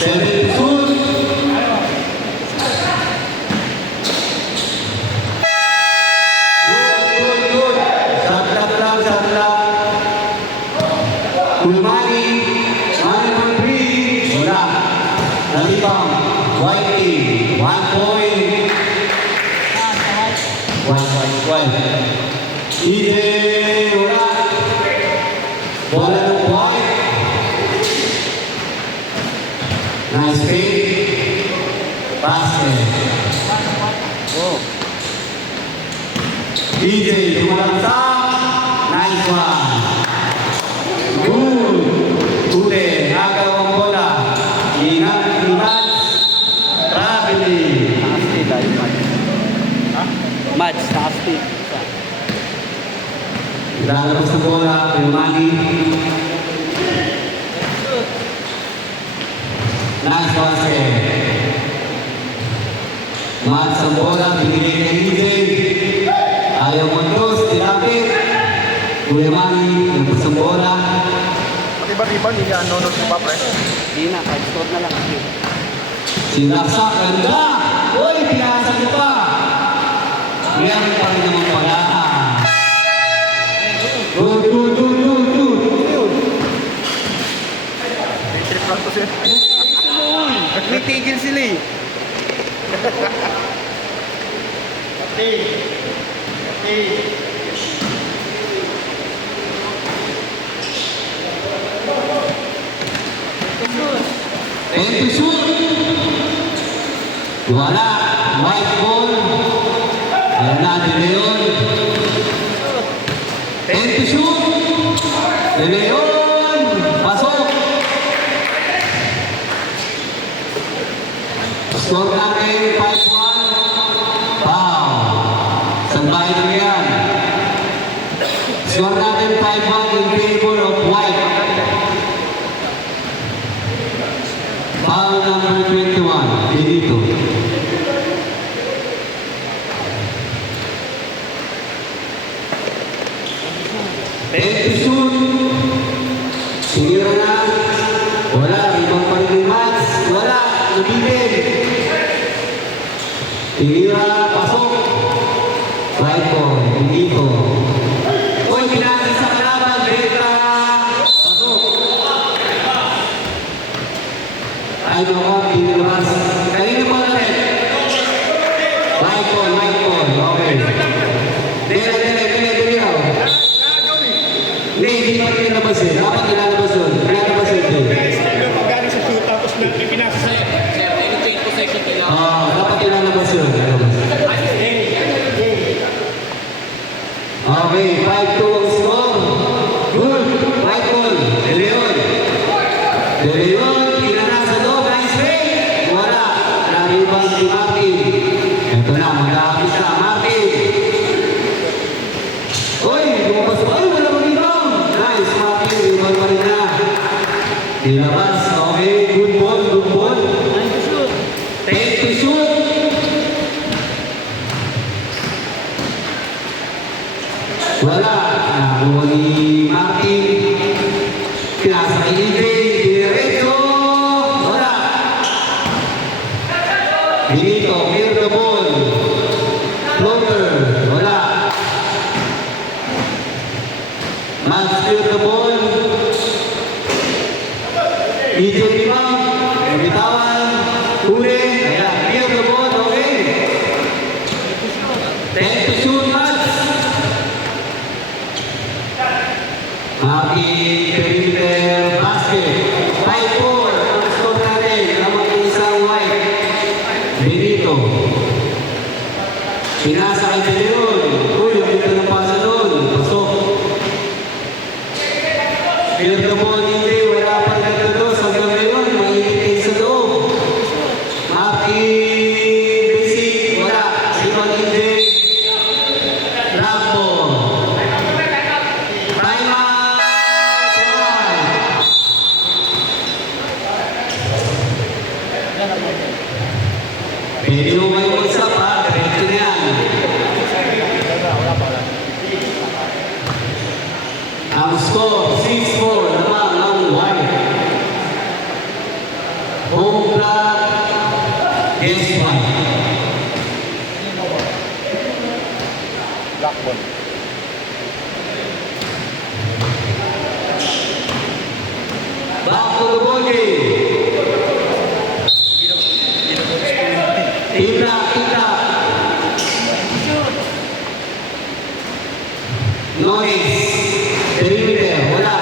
7 shoot. Good. Shot clock lang, shot clock. Kulmani, Manny 3, wala. Nalibang, Whitey, 1 point. White. EJ, wala. Bola ng White. Nice fake. Basket. EJ, lumalagsak. Nice one. Good. Ule, agaw ang bola. Ingat, traveling. Nakasti dahil match. Match, nakasti. Lalabas ng bola, Kulmani. Nice basket. Match ang bola, binigay kay EJ. Ayaw mo dos, tilapit. Kulmani, nagpas ang bola. Iba-iba, hindi niya nonod si Papa eh. Hindi na, kahit score na lang. Sinaksak, ganda! Uy, pinasa mo pa! Meron pa rin naman pala. Good. May trip lang to siya. May tigil sila eh. And to shoot! Wala! White ball! Ayan na, De Leon! And to shoot! De Leon! Pasok! Score namin 5-1. Foul! Saan ba ito yan? Score namin 5-1 in favor of White. Foul number 21. Dito. And to shoot. Sinira na. Wala. Ibang pa rin yung match. Wala. Nabitin. Sinira. Pasok. Right ball. Dito. Uy, pinasa sa kalaban. Beta. Pasok. Ay, nako. Pinilabas. Kanina pa ulit. Right ball. Okay. Dila. Hindi pa rin nalabas eh. Dapat nilalabas yun. Nilalabas yun. Galing sa shoot, tapos na pinasa sa Dapat nilalabas yun. Okay, 5-2 ang score. Good. Right ball. De Leon, pinana sa loob. Nice break. Wala. Naribang si Martin. Ito na, mag-aapis na. Martin. Uy, lumabas pa. Ay, wala mag-ibang. Nice, Martin. Ibang pa rin na. Dilabas. Okay, good ball. Take to shoot. Wala. Nakuha ni Martin. Pinasa kay Idre. Diretso. Wala. Benito, clear the ball. Floater. Wala. Max, clear the ball. EJ Limang. Bitawan. Huli. Ayan, clear the ball. Okay. 10 to shoot, Max. Martin, perimeter, basket. 5-4. Ang score natin. Lamang isang White. Benito. Pinasa kay De Leon. Uy, dito ng pasa doon. Pasok. Clear the ball, hindi. Wala pa rin nagdados. Hanggang ngayon, mainit sa loob. Martin, basic. Wala. Simon hindi. Drop ball. Time out. Pwede mo kayo mag-usap ha. Diretso na yan. Ang score, 6-4 naman ang White. Home block. Guess one. Black ball. Back to the ball game. Tibla, tibla. Noise. Perimeter. Wala.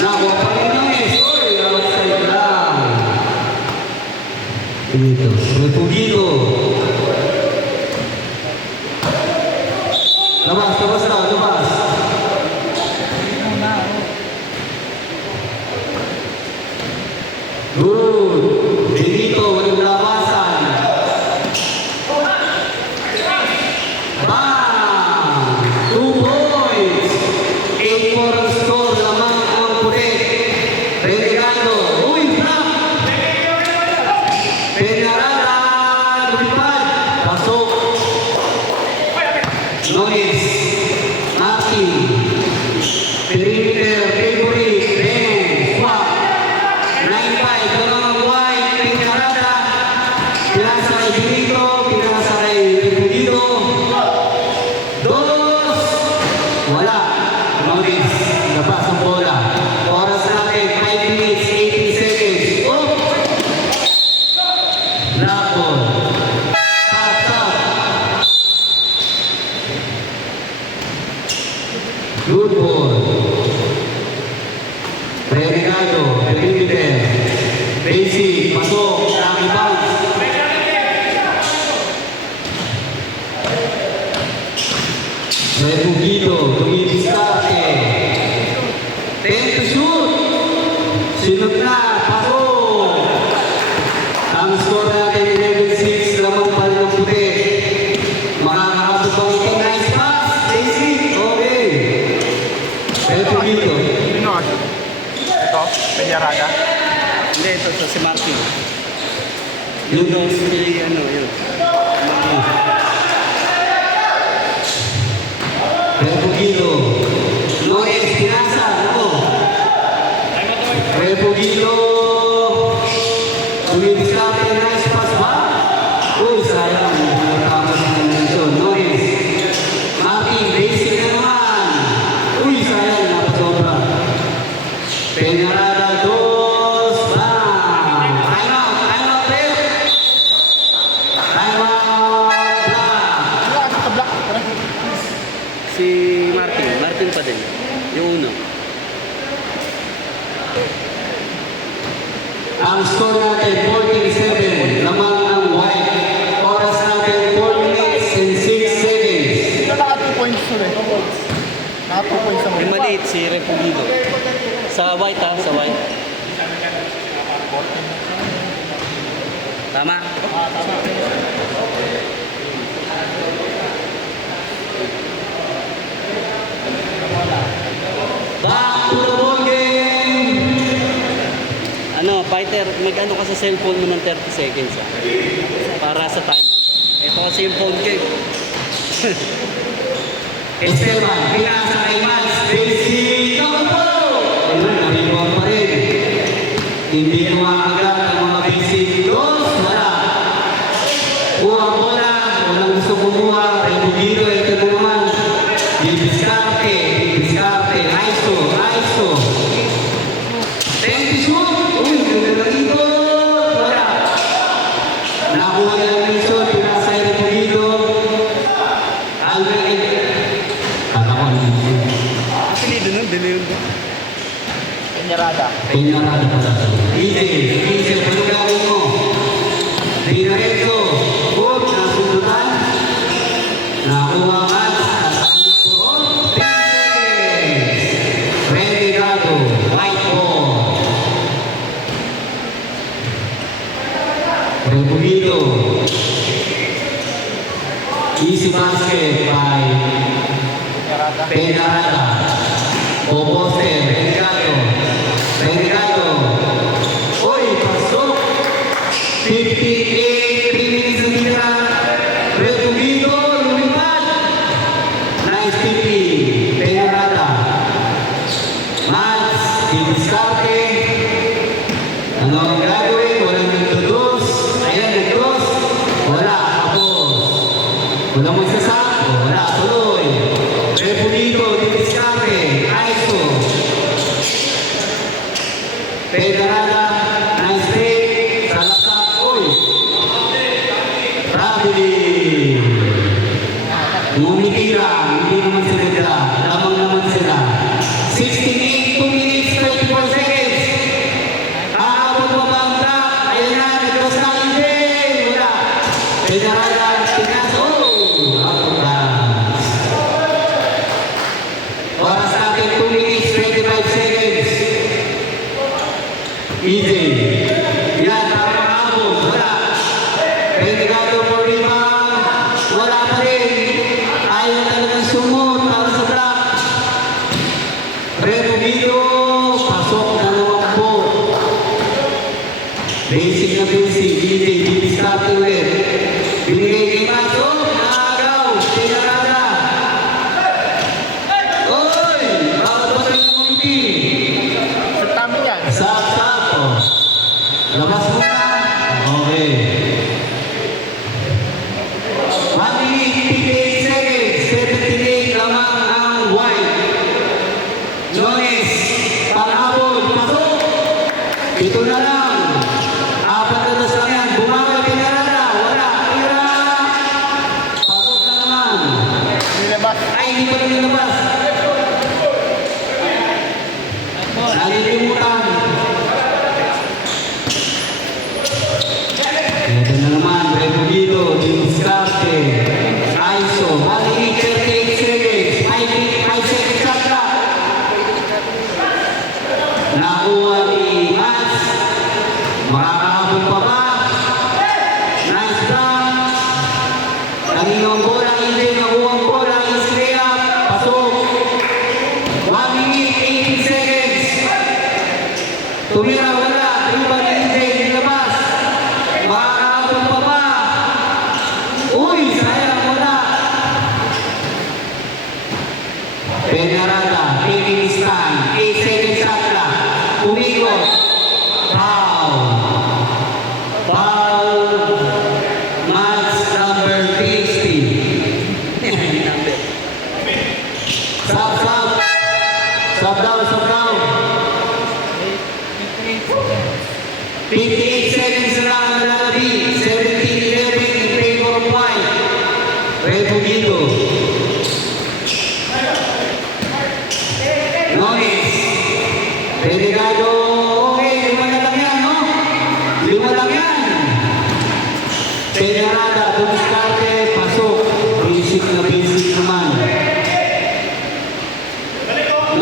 Nakuha pa rin noise. Uy, outside lang. Dito. Refugido. Labas, labas na, labas. Good. Dito, walang labasan. Bang! 2 points. 8-4 ang score. Lamang ang pulit. Renegado. Uy, flap! Penarada. Lumipad. Pasok. Noise. Maki. Perimeter. Favorite. Ben. Swap. 9-5. Dalawang ang white. Penarada. Pinasa kay Benito. Pinasa kay Refugido. Dos. Wala. Noise. Labas ang bola. Oras natin. 5 minutes. 18 seconds. Oh! Lapon. Stop, stop. Good ball. Renegado. Perimeter. Basic. Pasok. Rocky bounce. Refugido. Dumidiskarte. 10 to shoot. Sinot na. Pasok. Ang score natin 11-6. Lamang pa rin ang puti. Makakakabot pang ito. Nice pass. Basic. Okay. Refugido. Sino nga? Ito, Peñarada. Hindi, ito si Martin. Yung daw si, ano, yun. Refugido. Noes, pinasa. Ano? Refugido. Dumidiskarte. Nice pass ba? Uy, sayang. Tama sa convention. Noes. Martin, basic na naman. Uy, sayang. Napasobra. Peñarada, dos. Bang! Time out. Time out, Ref. Time out. Black. Wala ka sa black. Si Martin. Martin pa din. Yung uno. Ang score natin, 14-7. Lamang ang white. Oras natin, 4 minutes and 6 seconds. Ito naka 2 points yun eh. Naka 2 points naman. Yung maliit si Refugido. Sa white ha, sa white. Tama? Back to the ball game. Ano, fighter, mag-ano ka sa cellphone mo ng 30 seconds ha? Para sa timeout. Ito kasi yung phone game. Esteban, pinasa kay Mans. Basic. Nakupo! Ayun, naribang pa rin. Hindi kumakagat ang mga basic. Dos, wala. Kuha bola. Walang gusto kumuha. Refugido, ito na naman. Dibiskarte. Dibiskarte. Aiso. Aiso. 10 to shoot. Uy, ganda ng ikot. Wala. Nakuha niya ang mission. Pinasa kay Refugido. Albert. Kata ko, Apelido nun, Deleo. Peñarada. Peñarada pala. Easy, pagkakawin mo. Dinaretso. Good, nasundutan. Nakuha ka. Kasama ko. Renegado. White ball. Refugido. Easy basket by Peñarada. Peñarada. Poposte. Renegado. Renegado. Uy, pasok. 58, 3 minutes na tira. Refugido, lumipad. Nice TP. Peñarada. Mats, Dibiskarte. Ano ang gagawin? Pedrada, nice break. Salaksak, uy. Traveling. Ngumitira, hindi naman sila dala. Lamang naman sila. 68, 2 minutes, 24 seconds. Aabot mo ba ang track? Ayan na, nagdos na, hindi. Wala. Pedrada, tinas, oh. Out of bounds. Oras natin, 2 minutes, 25 seconds. Easy. Yan, para makaabot. Wala. Renegado for rebound. Wala pa rin. Ayaw talagang sumot para sa track. Removido. Pasok na naman po. Basic na basic. DJ, DJ start ulit. Binigay kay Maso. Nakagaw. Pinarada. Oy! Bakit ba tayo kumiti? Sa tami yan. Stop, stop. Oh. Labas mo na. Okay. 1 minute, 58 seconds. 78 lamang ang white. Jones, pang-abot, pasok. Ito na lang. 4 na dos lang yan. Bumawi, pinarada. Wala. Tira. Pasok na naman. Nilabas. Ay, hindi pa rin nilabas. Nalilimutan. Ito na naman, Removido, Dinoscarte, Aiso, 1 minute, 38 seconds, 5 seconds shot clock. Nakuha ni Mas. Makakahabol pa ba? Nice block. Naginong bola, hindi. Nakuha ang bola, Israel. Pasok. 1 minute, 18 seconds. Tumira, wala. Rebound, hindi. Nilabas. Makakahabol pa ba? Uy, sayang, wala. Pedrada, taking his time. 8 seconds shot clock. Umikot. Foul. Foul. Match number 60. Stop, stop. Stop down, stop down. 58 seconds na lang ang nalabi. 17-11 in favor of white. Removido. Nones. Renegado. Okay, 5 na lang yan, no? 5 lang yan. Pedrada, Dinoscarte, pasok. Basic na basic naman.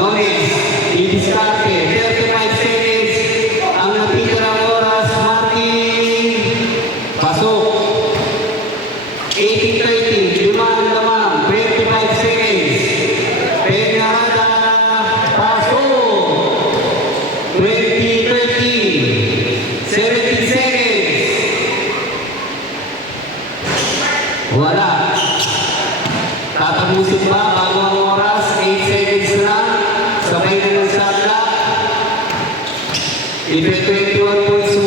Nones. Dinoscarte, 35 seconds. Ang napitarang oras, marking. Pasok. 18-30, 5 lamang, 25 seconds. Pedrada, pasok. 20-30, 17 seconds. Wala. Tatapusin ba bago ang oras? 8 seconds na. Sabay na ng shot clock. Ipe 21 points